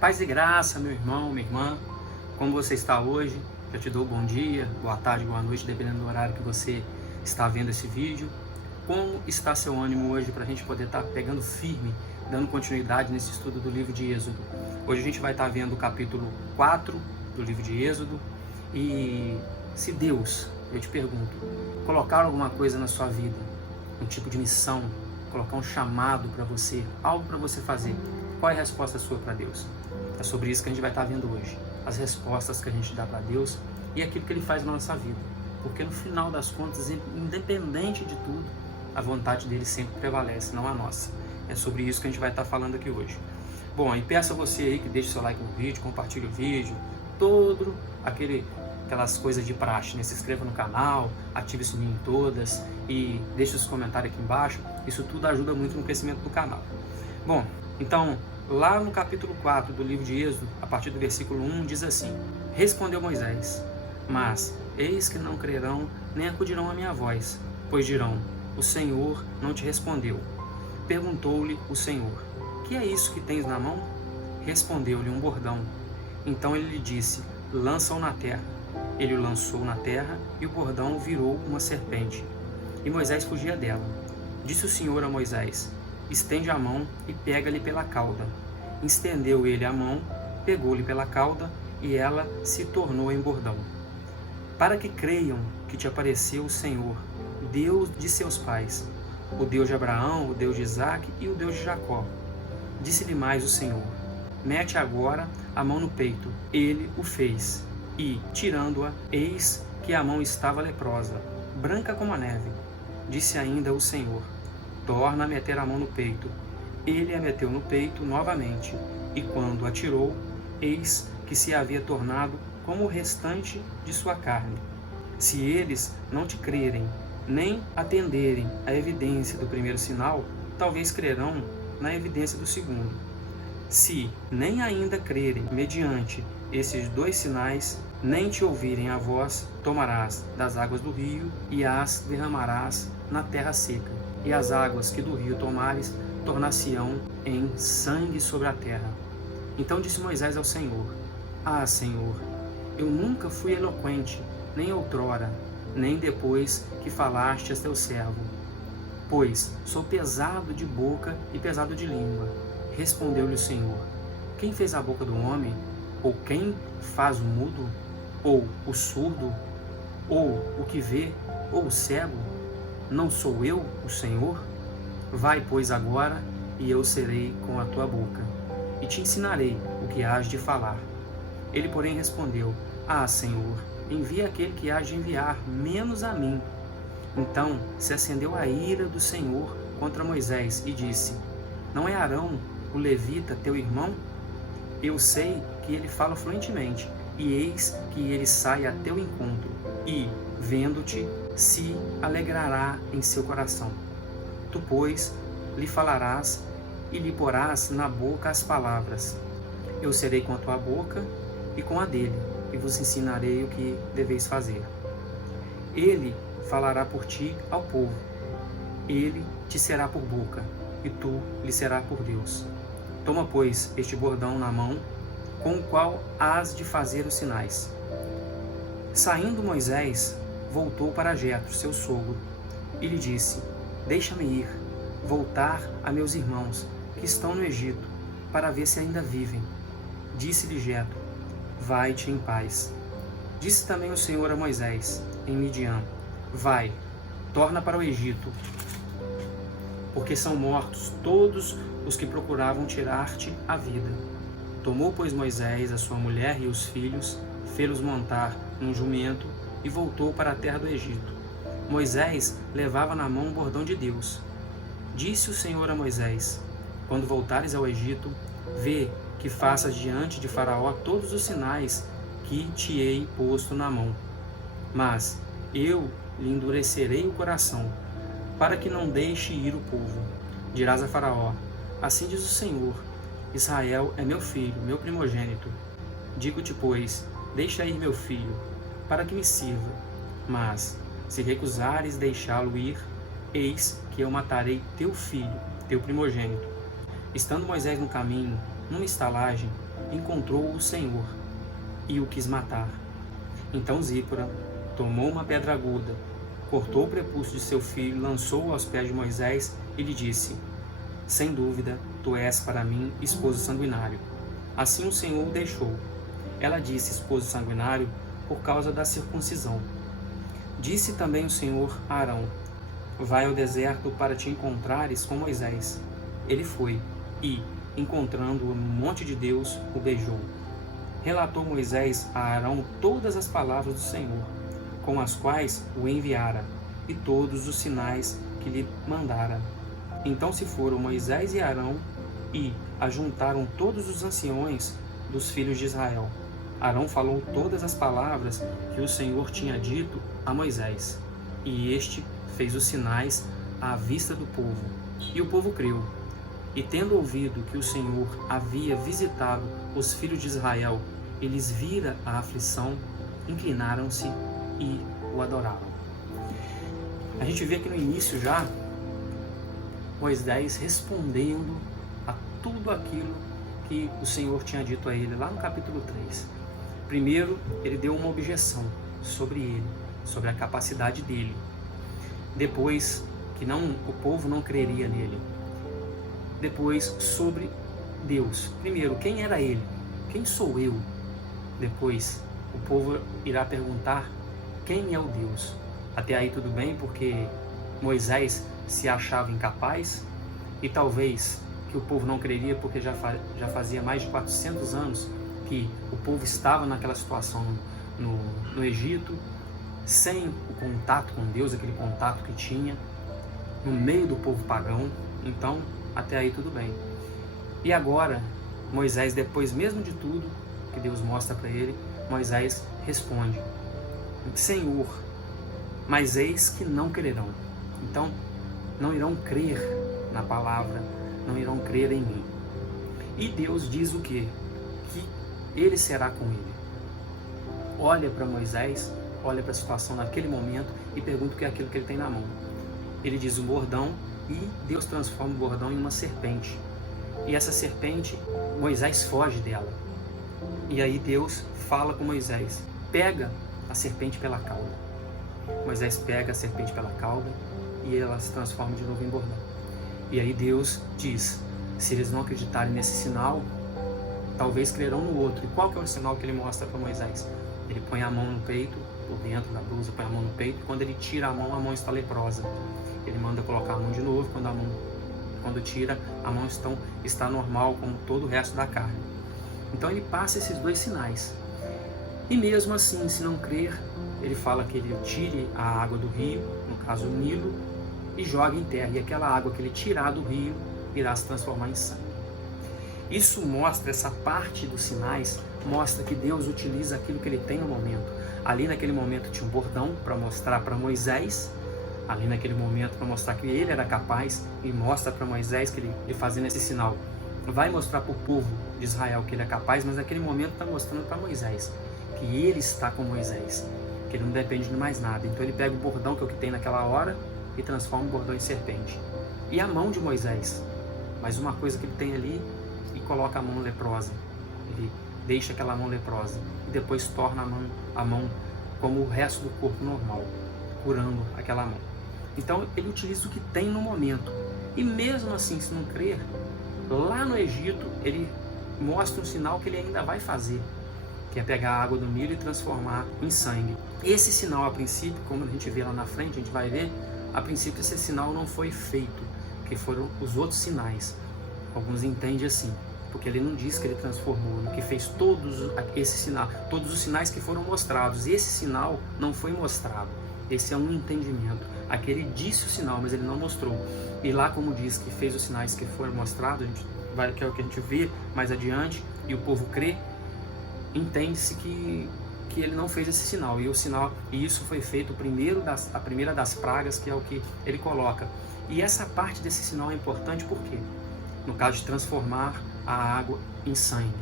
Paz e graça, meu irmão, minha irmã. Como você está hoje? Já te dou bom dia, boa tarde, boa noite, dependendo do horário que você está vendo esse vídeo. Como está seu ânimo hoje para a gente poder estar pegando firme, dando continuidade nesse estudo do livro de Êxodo? Hoje a gente vai estar vendo o capítulo 4 do livro de Êxodo. E se Deus, eu te pergunto, colocar alguma coisa na sua vida, um tipo de missão, colocar um chamado para você, algo para você fazer, qual é a resposta sua para Deus? É sobre isso que a gente vai estar vendo hoje. As respostas que a gente dá para Deus e aquilo que Ele faz na nossa vida. Porque no final das contas, independente de tudo, a vontade dele sempre prevalece, não a nossa. É sobre isso que a gente vai estar falando aqui hoje. Bom, e peço a você aí que deixe seu like no vídeo, compartilhe o vídeo, todo aquelas coisas de praxe, né? Se inscreva no canal, ative o sininho em todas e deixe os comentários aqui embaixo. Isso tudo ajuda muito no crescimento do canal. Bom, então, lá no capítulo 4 do livro de Êxodo, a partir do versículo 1, diz assim: Respondeu Moisés, mas eis que não crerão, nem acudirão à minha voz, pois dirão, o Senhor não te respondeu. Perguntou-lhe o Senhor, que é isso que tens na mão? Respondeu-lhe um bordão. Então ele lhe disse, lança-o na terra. Ele o lançou na terra, e o bordão virou uma serpente. E Moisés fugia dela. Disse o Senhor a Moisés, estende a mão e pega-lhe pela cauda. Estendeu ele a mão, pegou-lhe pela cauda, e ela se tornou em bordão. Para que creiam que te apareceu o Senhor, Deus de seus pais, o Deus de Abraão, o Deus de Isaque e o Deus de Jacó. Disse-lhe mais o Senhor, mete agora a mão no peito. Ele o fez, e, tirando-a, eis que a mão estava leprosa, branca como a neve. Disse ainda o Senhor, torna a meter a mão no peito. Ele a meteu no peito novamente, e quando a tirou, eis que se havia tornado como o restante de sua carne. Se eles não te crerem, nem atenderem à evidência do primeiro sinal, talvez crerão na evidência do segundo. Se nem ainda crerem mediante esses dois sinais, nem te ouvirem a voz, tomarás das águas do rio e as derramarás na terra seca. E as águas que do rio tomares, tornar-se-ão em sangue sobre a terra. Então disse Moisés ao Senhor, Senhor, eu nunca fui eloquente, nem outrora, nem depois que falaste a teu servo, pois sou pesado de boca e pesado de língua. Respondeu-lhe o Senhor, quem fez a boca do homem? Ou quem faz o mudo? Ou o surdo? Ou o que vê? Ou o cego? Não sou eu, o Senhor? Vai, pois, agora, e eu serei com a tua boca, e te ensinarei o que hás de falar. Ele, porém, respondeu, Senhor, envia aquele que hás de enviar, menos a mim. Então se acendeu a ira do Senhor contra Moisés, e disse, não é Arão, o levita, teu irmão? Eu sei que ele fala fluentemente, e eis que ele sai a teu encontro, e, vendo-te, se alegrará em seu coração. Tu, pois, lhe falarás e lhe porás na boca as palavras. Eu serei com a tua boca e com a dele, e vos ensinarei o que deveis fazer. Ele falará por ti ao povo. Ele te será por boca, e tu lhe serás por Deus. Toma, pois, este bordão na mão, com o qual hás de fazer os sinais. Saindo Moisés, voltou para Jetro, seu sogro, e lhe disse, deixa-me ir, voltar a meus irmãos, que estão no Egito, para ver se ainda vivem. Disse-lhe Jetro, vai-te em paz. Disse também o Senhor a Moisés, em Midian, vai, torna para o Egito, porque são mortos todos os que procuravam tirar-te a vida. Tomou, pois, Moisés a sua mulher e os filhos, fê-los montar num jumento e voltou para a terra do Egito. Moisés levava na mão um bordão de Deus. Disse o Senhor a Moisés, quando voltares ao Egito, vê que faças diante de Faraó todos os sinais que te hei posto na mão. Mas eu lhe endurecerei o coração, para que não deixe ir o povo. Dirás a Faraó, assim diz o Senhor, Israel é meu filho, meu primogênito. Digo-te, pois, deixa ir meu filho, para que me sirva. Mas, se recusares deixá-lo ir, eis que eu matarei teu filho, teu primogênito. Estando Moisés no caminho, numa estalagem, encontrou o Senhor e o quis matar. Então Zípora tomou uma pedra aguda, cortou o prepúcio de seu filho, lançou-o aos pés de Moisés e lhe disse: sem dúvida, tu és para mim esposo sanguinário. Assim o Senhor o deixou. Ela disse esposo sanguinário por causa da circuncisão. Disse também o Senhor a Arão: vai ao deserto para te encontrares com Moisés. Ele foi e, encontrando-o no monte de Deus, o beijou. Relatou Moisés a Arão todas as palavras do Senhor, com as quais o enviara, e todos os sinais que lhe mandara. Então se foram Moisés e Arão e ajuntaram todos os anciões dos filhos de Israel. Arão falou todas as palavras que o Senhor tinha dito a Moisés, e este fez os sinais à vista do povo. E o povo creu. E tendo ouvido que o Senhor havia visitado os filhos de Israel, eles vira a aflição, inclinaram-se e o adoraram. A gente vê aqui no início já Moisés respondendo a tudo aquilo que o Senhor tinha dito a ele, lá no capítulo 3. Primeiro, ele deu uma objeção sobre ele, sobre a capacidade dele. Depois, que o povo não creria nele. Depois, sobre Deus. Primeiro, quem era ele? Quem sou eu? Depois, o povo irá perguntar quem é o Deus. Até aí tudo bem, porque Moisés se achava incapaz e talvez que o povo não creria porque já fazia mais de 400 anos que o povo estava naquela situação no Egito, sem o contato com Deus, aquele contato que tinha, no meio do povo pagão. Então, até aí tudo bem. E agora, Moisés, depois mesmo de tudo que Deus mostra para ele, Moisés responde: Senhor, mas eis que não crerão. Então, não irão crer na palavra, não irão crer em mim. E Deus diz o quê? Que ele será com ele. Olha para Moisés, olha para a situação naquele momento e pergunta o que é aquilo que ele tem na mão. Ele diz o bordão e Deus transforma o bordão em uma serpente. E essa serpente, Moisés foge dela. E aí Deus fala com Moisés: pega a serpente pela cauda. Moisés pega a serpente pela cauda e ela se transforma de novo em bordão. E aí Deus diz: se eles não acreditarem nesse sinal, talvez crerão no outro. E qual que é o sinal que ele mostra para Moisés? Ele põe a mão no peito, por dentro da blusa, põe a mão no peito, e quando ele tira a mão está leprosa. Ele manda colocar a mão de novo, quando tira, a mão está normal, como todo o resto da carne. Então ele passa esses dois sinais. E mesmo assim, se não crer, ele fala que ele tire a água do rio, no caso o Nilo, e joga em terra. E aquela água que ele tirar do rio irá se transformar em sangue. Isso mostra, essa parte dos sinais, mostra que Deus utiliza aquilo que ele tem no momento. Ali naquele momento tinha um bordão para mostrar para Moisés, ali naquele momento para mostrar que ele era capaz, e mostra para Moisés que ele fazendo esse sinal vai mostrar para o povo de Israel que ele é capaz, mas naquele momento está mostrando para Moisés que ele está com Moisés, que ele não depende de mais nada. Então ele pega o bordão que é o que tem naquela hora e transforma o bordão em serpente. E a mão de Moisés, mais uma coisa que ele tem ali, e coloca a mão leprosa. Ele deixa aquela mão leprosa e depois torna a mão como o resto do corpo normal, curando aquela mão. Então ele utiliza o que tem no momento. E mesmo assim, se não crer, lá no Egito ele mostra um sinal que ele ainda vai fazer, que é pegar a água do Nilo e transformar em sangue. Esse sinal, a princípio, como a gente vê lá na frente, a gente vai ver, a princípio esse sinal não foi feito, que foram os outros sinais. Alguns entendem assim, porque ele não diz que ele transformou, que fez todos os sinais que foram mostrados. E esse sinal não foi mostrado. Esse é um entendimento. Aqui ele disse o sinal, mas ele não mostrou. E lá, como diz que fez os sinais que foram mostrados, que é o que a gente vê mais adiante, e o povo crê, entende-se que ele não fez esse sinal. E isso foi feito a primeira das pragas, que é o que ele coloca. E essa parte desse sinal é importante porque, no caso de transformar a água em sangue,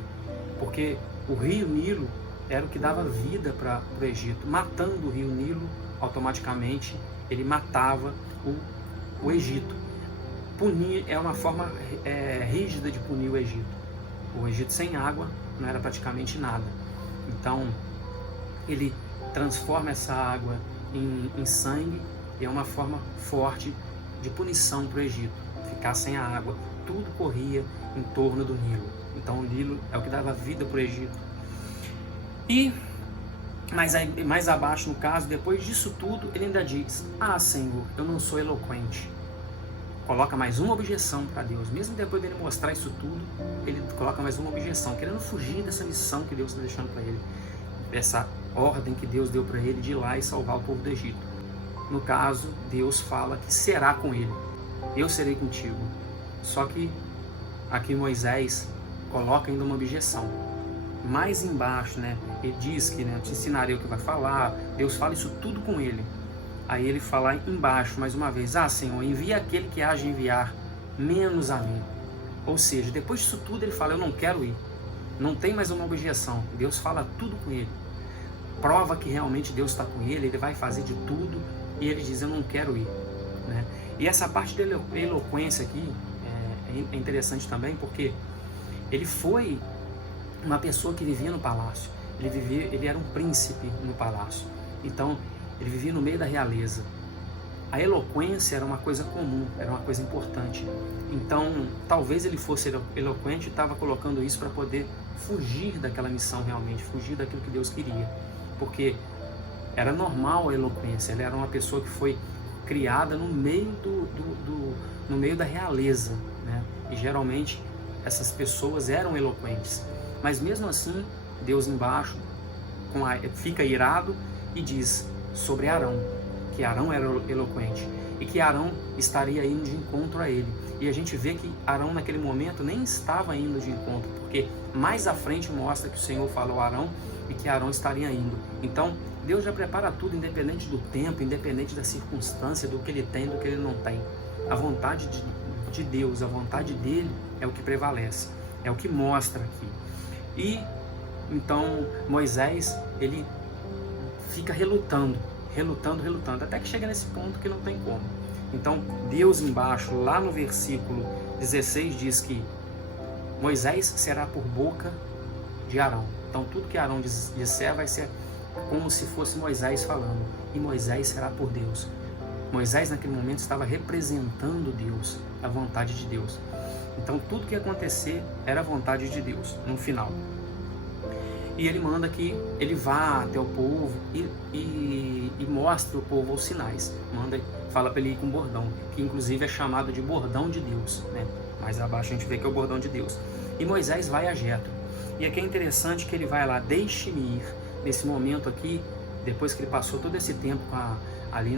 porque o rio Nilo era o que dava vida para o Egito. Matando o rio Nilo, automaticamente ele matava o Egito. Punir é uma forma rígida de punir o Egito. O Egito sem água não era praticamente nada. Então ele transforma essa água em sangue, e é uma forma forte de punição para o Egito, ficar sem a água. Tudo corria em torno do Nilo. Então o Nilo é o que dava vida para o Egito. E mais abaixo, no caso, depois disso tudo, ele ainda diz: ah, Senhor, eu não sou eloquente. Coloca mais uma objeção para Deus. Mesmo depois dele mostrar isso tudo, ele coloca mais uma objeção, querendo fugir dessa missão que Deus está deixando para ele, essa ordem que Deus deu para ele de ir lá e salvar o povo do Egito. No caso, Deus fala que será com ele: eu serei contigo. Só que aqui Moisés coloca ainda uma objeção. Mais embaixo, né, ele diz que, né, te ensinarei o que vai falar. Deus fala isso tudo com ele. Aí ele fala embaixo, mais uma vez: ah, Senhor, envia aquele que haja enviar, menos a mim. Ou seja, depois disso tudo ele fala: eu não quero ir. Não tem mais uma objeção. Deus fala tudo com ele. Prova que realmente Deus está com ele, ele vai fazer de tudo. E ele diz: eu não quero ir, né? E essa parte da eloquência aqui é interessante também, porque ele foi uma pessoa que vivia no palácio. Ele era um príncipe no palácio. Então ele vivia no meio da realeza. A eloquência era uma coisa comum, era uma coisa importante. Então talvez ele fosse eloquente e estava colocando isso para poder fugir daquela missão realmente, fugir daquilo que Deus queria. Porque era normal a eloquência, ele era uma pessoa que foi criada no meio no meio da realeza, né? E geralmente essas pessoas eram eloquentes. Mas mesmo assim, Deus embaixo fica irado e diz sobre Arão, que Arão era eloquente e que Arão estaria indo de encontro a ele. E a gente vê que Arão naquele momento nem estava indo de encontro, porque mais à frente mostra que o Senhor falou a Arão e que Arão estaria indo. Então Deus já prepara tudo, independente do tempo, independente da circunstância, do que ele tem, do que ele não tem. A vontade de Deus, a vontade dele é o que prevalece, é o que mostra aqui. E então Moisés, ele fica relutando, até que chega nesse ponto que não tem como. Então Deus embaixo, lá no versículo 16, diz que Moisés será por boca de Arão. Então tudo que Arão disser vai ser como se fosse Moisés falando, e Moisés será por Deus. Moisés naquele momento estava representando Deus, a vontade de Deus. Então tudo que ia acontecer era a vontade de Deus no final. E ele manda que ele vá até o povo e mostre ao povo os sinais. Fala para ele ir com bordão, que inclusive é chamado de bordão de Deus, né? Mais abaixo a gente vê que é o bordão de Deus. E Moisés vai a Jetro. E aqui é interessante que ele vai lá: deixe-me ir. Nesse momento aqui, depois que ele passou todo esse tempo ali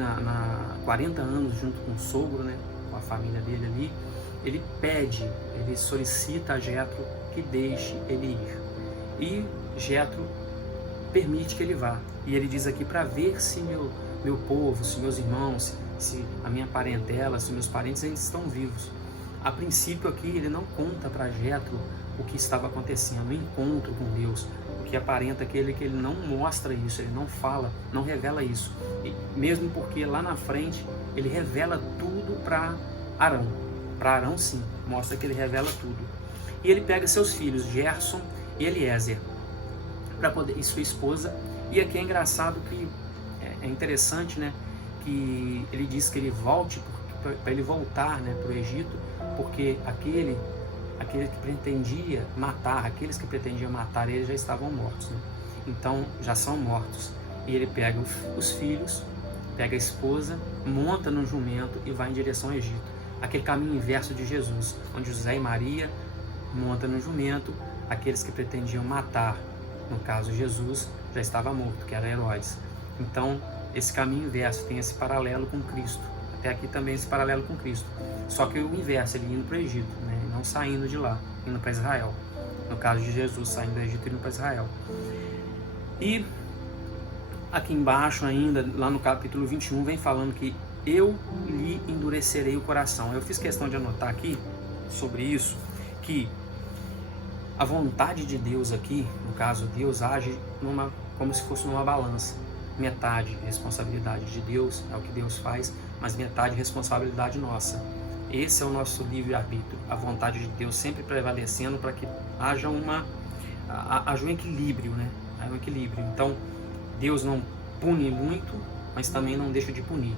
40 anos junto com o sogro, né, com a família dele ali, ele solicita a Jetro que deixe ele ir. E Jetro permite que ele vá. E ele diz aqui: para ver se meu povo, se meus irmãos, se a minha parentela, se meus parentes ainda estão vivos. A princípio aqui ele não conta para Jetro o que estava acontecendo, o encontro com Deus. O que aparenta que ele não mostra isso, ele não fala, não revela isso. E mesmo porque lá na frente ele revela tudo para Arão. Para Arão sim, mostra que ele revela tudo. E ele pega seus filhos, Gerson e Eliezer, e sua esposa. E aqui é engraçado que é interessante, né, que ele diz que ele volte para ele voltar, né, para o Egito, porque aqueles que pretendiam matar ele já estavam mortos, né? Então já são mortos. E ele pega os filhos, pega a esposa, monta no jumento e vai em direção ao Egito. Aquele caminho inverso de Jesus, onde José e Maria montam no jumento, aqueles que pretendiam matar, no caso Jesus, já estava morto, que era Herodes. Então esse caminho inverso tem esse paralelo com Cristo. Até aqui também esse paralelo com Cristo. Só que o inverso, ele indo para o Egito, né? Não saindo de lá, indo para Israel. No caso de Jesus, saindo do Egito e indo para Israel. E aqui embaixo ainda, lá no capítulo 21, vem falando que eu lhe endurecerei o coração. Eu fiz questão de anotar aqui sobre isso, que a vontade de Deus aqui, no caso, Deus age como se fosse numa balança. Metade responsabilidade de Deus, é o que Deus faz, mas metade responsabilidade nossa. Esse é o nosso livre-arbítrio, a vontade de Deus sempre prevalecendo para que haja haja um equilíbrio, né? Haja um equilíbrio. Então, Deus não pune muito, mas também não deixa de punir.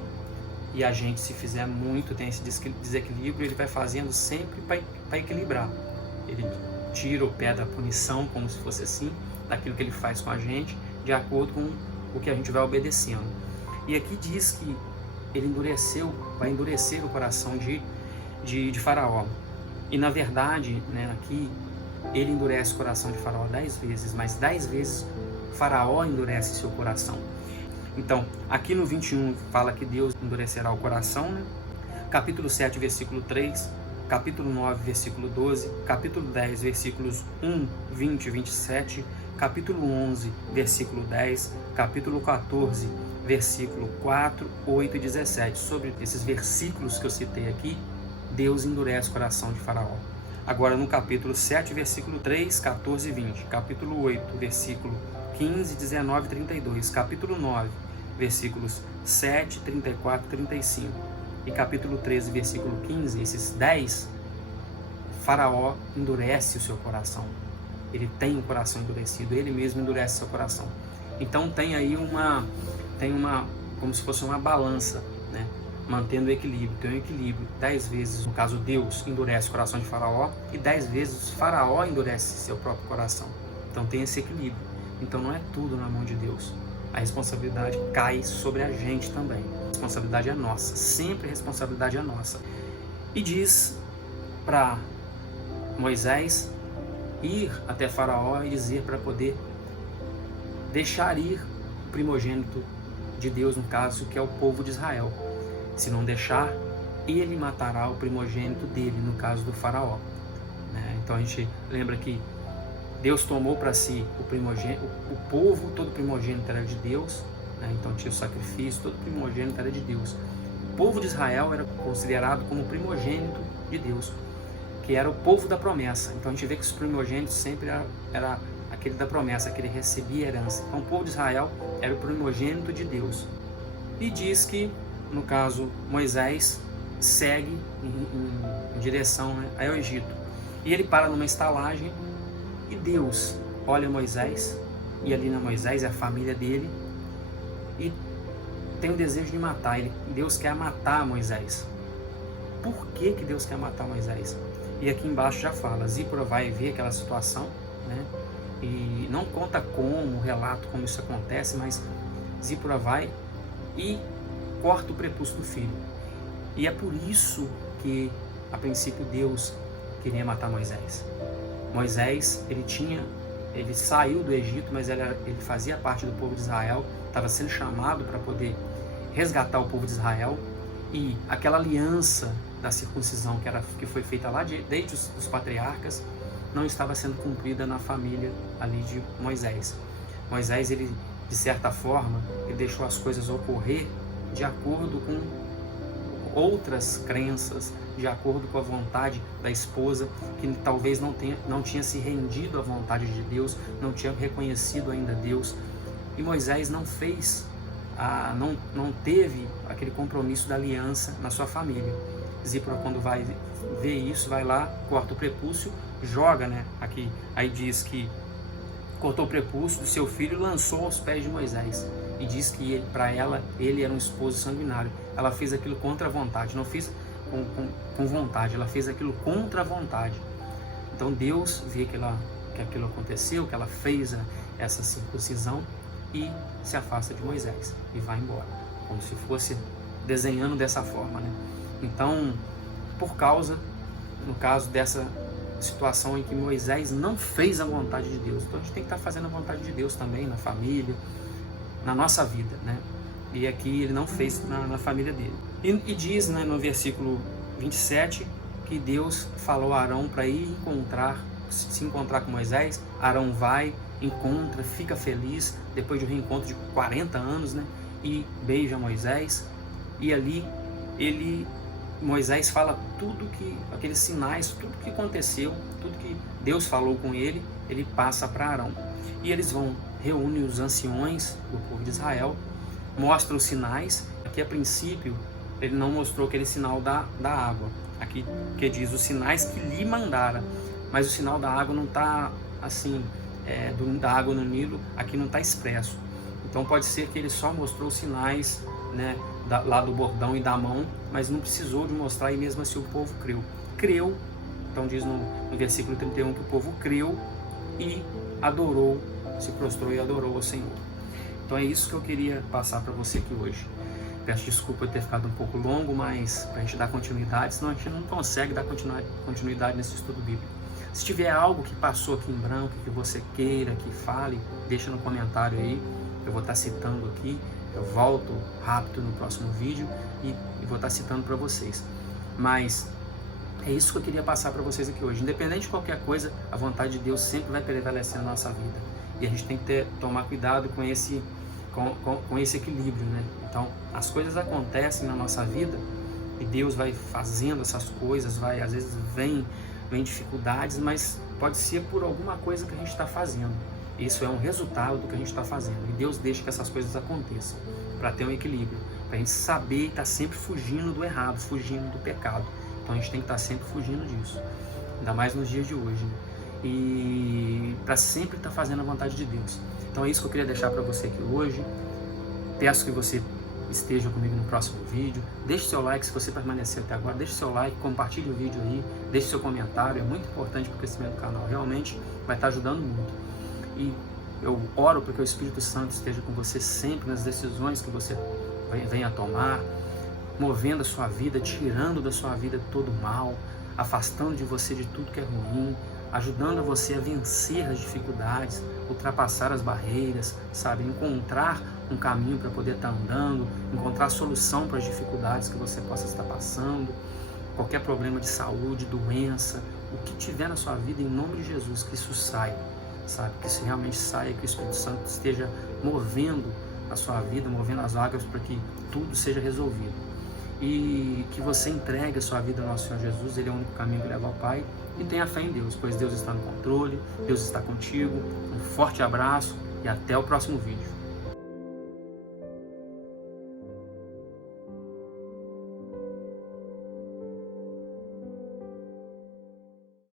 E a gente, se fizer muito, tem esse desequilíbrio, ele vai fazendo sempre para equilibrar. Ele tira o pé da punição, como se fosse assim, daquilo que ele faz com a gente, de acordo com o que a gente vai obedecendo. E aqui diz que ele vai endurecer o coração de Faraó. E na verdade, né, aqui, ele endurece o coração de Faraó 10 vezes, mas 10 vezes Faraó endurece seu coração. Então, aqui no 21 fala que Deus endurecerá o coração, né? Capítulo 7, versículo 3, capítulo 9, versículo 12, capítulo 10, versículos 1, 20 e 27, capítulo 11, versículo 10, capítulo 14, versículo 4, 8 e 17. Sobre esses versículos que eu citei aqui, Deus endurece o coração de Faraó. Agora no capítulo 7, versículo 3, 14 e 20, capítulo 8, versículo 15, 19 e 32, capítulo 9, versículos 7, 34 e 35 e capítulo 13, versículo 15, esses 10, Faraó endurece o seu coração. Ele tem o coração endurecido, ele mesmo endurece seu coração. Então tem aí como se fosse uma balança, né? Mantendo o equilíbrio, tem um equilíbrio. 10 vezes, no caso, Deus endurece o coração de Faraó e 10 vezes Faraó endurece seu próprio coração. Então tem esse equilíbrio. Então não é tudo na mão de Deus. A responsabilidade cai sobre a gente também. A responsabilidade é nossa, sempre a responsabilidade é nossa. E diz para Moisés ir até Faraó e dizer para poder deixar ir o primogênito de Deus, no caso, que é o povo de Israel. Se não deixar, ele matará o primogênito dele, no caso do Faraó. Então a gente lembra que Deus tomou para si o primogênito, o povo, todo primogênito era de Deus, né? Então tinha o sacrifício, todo primogênito era de Deus. O povo de Israel era considerado como primogênito de Deus, que era o povo da promessa. Então a gente vê que os primogênitos sempre era aquele da promessa, que ele recebia herança. Então o povo de Israel era o primogênito de Deus. E diz que, no caso, Moisés segue em direção, né, ao Egito. E ele para numa estalagem e Deus olha Moisés, e ali na Moisés é a família dele, e tem o desejo de matar. Deus quer matar Moisés. Por que Deus quer matar Moisés? E aqui embaixo já fala, Zípora vai ver aquela situação, né? E não conta como, relato como isso acontece, mas Zípora vai e corta o prepúcio do filho. E é por isso que, a princípio, Deus queria matar Moisés. Moisés, ele saiu do Egito, mas ele fazia parte do povo de Israel, estava sendo chamado para poder resgatar o povo de Israel, e aquela aliança da circuncisão que foi feita lá desde os patriarcas, não estava sendo cumprida na família ali de Moisés. Moisés, ele, de certa forma, ele deixou as coisas ocorrer de acordo com outras crenças, de acordo com a vontade da esposa, que talvez não tinha se rendido à vontade de Deus, não tinha reconhecido ainda Deus. E Moisés não teve aquele compromisso da aliança na sua família. Zípora, quando vai ver isso, vai lá, corta o prepúcio, joga, né? Aqui, aí diz que cortou o prepúcio do seu filho e lançou aos pés de Moisés. E diz que para ela, ele era um esposo sanguinário. Ela fez aquilo contra a vontade, não fez com vontade, ela fez aquilo contra a vontade. Então Deus vê que aquilo aconteceu, que ela fez essa circuncisão, e se afasta de Moisés e vai embora, como se fosse desenhando dessa forma, né? Então, por causa, no caso dessa situação em que Moisés não fez a vontade de Deus, então a gente tem que estar fazendo a vontade de Deus também na família, na nossa vida, né? E aqui ele não fez na família dele. E diz, né, no versículo 27 que Deus falou a Arão para ir se encontrar com Moisés. Arão vai, encontra, fica feliz depois de um reencontro de 40 anos, né? E beija Moisés. E ali Moisés fala aqueles sinais, tudo que aconteceu, tudo que Deus falou com ele passa para Arão. E eles reúnem os anciões do povo de Israel, mostram os sinais. Aqui a princípio ele não mostrou aquele sinal da água, aqui que diz os sinais que lhe mandara, mas o sinal da água não está assim da água no Nilo, aqui não está expresso. Então pode ser que ele só mostrou sinais, né, lá do bordão e da mão, mas não precisou de mostrar, e mesmo assim o povo creu. Então diz no versículo 31 que o povo creu e adorou, se prostrou e adorou ao Senhor. Então é isso que eu queria passar para você aqui hoje. Peço desculpa por ter ficado um pouco longo, mas para a gente dar continuidade, senão a gente não consegue dar continuidade nesse estudo bíblico. Se tiver algo que passou aqui em branco, que você queira que fale, deixa no comentário aí, eu vou estar citando aqui, eu volto rápido no próximo vídeo e vou estar citando para vocês. Mas é isso que eu queria passar para vocês aqui hoje. Independente de qualquer coisa, a vontade de Deus sempre vai prevalecer na nossa vida. E a gente tem que tomar cuidado com esse equilíbrio, né? Então, as coisas acontecem na nossa vida e Deus vai fazendo essas coisas, às vezes vem dificuldades, mas pode ser por alguma coisa que a gente está fazendo. Isso é um resultado do que a gente está fazendo. E Deus deixa que essas coisas aconteçam para ter um equilíbrio, para a gente saber estar sempre fugindo do errado, fugindo do pecado. Então a gente tem que estar sempre fugindo disso, ainda mais nos dias de hoje, né? E para sempre estar fazendo a vontade de Deus. Então é isso que eu queria deixar para você aqui hoje. Peço que você esteja comigo no próximo vídeo. Deixe seu like se você permaneceu até agora. Deixe seu like, compartilhe o vídeo aí, deixe seu comentário. É muito importante para o crescimento do canal. Realmente vai estar ajudando muito. E eu oro para que o Espírito Santo esteja com você sempre nas decisões que você venha a tomar, movendo a sua vida, tirando da sua vida todo o mal, afastando de você de tudo que é ruim, ajudando você a vencer as dificuldades, ultrapassar as barreiras, sabe? Encontrar um caminho para poder estar andando, encontrar solução para as dificuldades que você possa estar passando, qualquer problema de saúde, doença, o que tiver na sua vida, em nome de Jesus, que isso saia, sabe? Que isso realmente saia, que o Espírito Santo esteja movendo a sua vida, movendo as águas para que tudo seja resolvido. E que você entregue a sua vida ao nosso Senhor Jesus. Ele é o único caminho que leva ao Pai, e tenha fé em Deus, pois Deus está no controle, Deus está contigo. Um forte abraço e até o próximo vídeo.